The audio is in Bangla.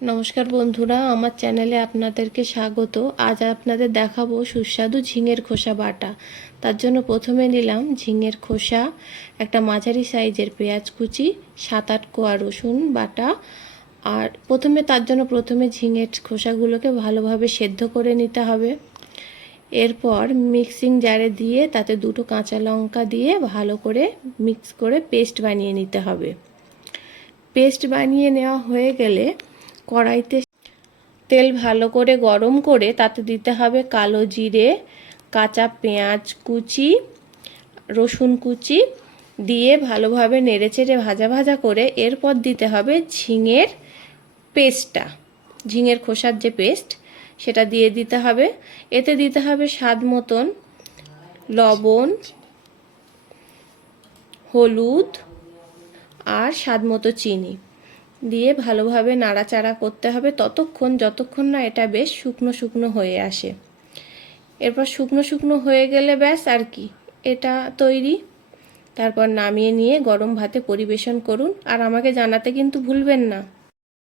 নমস্কার বন্ধুরা, আমার চ্যানেলে আপনাদেরকে স্বাগত। আজ আপনাদের দেখাবো সুস্বাদু ঝিঙের খোসা বাটা। তার জন্য প্রথমে নিলাম ঝিঙের খোসা, একটা মাঝারি সাইজের পেঁয়াজ কুচি, 7-8 কোয়া রসুন বাটা। আর প্রথমে ঝিঙের খোসাগুলোকে ভালোভাবে সেদ্ধ করে নিতে হবে। এরপর মিক্সিং জারে দিয়ে তাতে 2টো কাঁচা লঙ্কা দিয়ে ভালো করে মিক্স করে পেস্ট বানিয়ে নিতে হবে। পেস্ট বানিয়ে নেওয়া হয়ে গেলে কড়াইতে তেল ভালো করে গরম করে তাতে দিতে হবে কালো জিরে, কাঁচা পেঁয়াজ কুচি, রসুন কুচি দিয়ে ভালোভাবে নেড়েচেড়ে ভাজা ভাজা করে এরপর দিতে হবে ঝিঙের খোসার যে পেস্ট সেটা দিয়ে দিতে হবে। এতে দিতে হবে স্বাদ মতন লবণ, হলুদ আর স্বাদ মতো চিনি দিয়ে ভালোভাবে নাড়াচাড়া করতে হবে যতক্ষণ না এটা বেশ শুকনো শুকনো হয়ে আসে। এরপর শুকনো শুকনো হয়ে গেলে ব্যাস আর কি, এটা তৈরি। তারপর নামিয়ে নিয়ে গরম ভাতে পরিবেশন করুন। আর আমাকে জানাতে কিন্তু ভুলবেন না।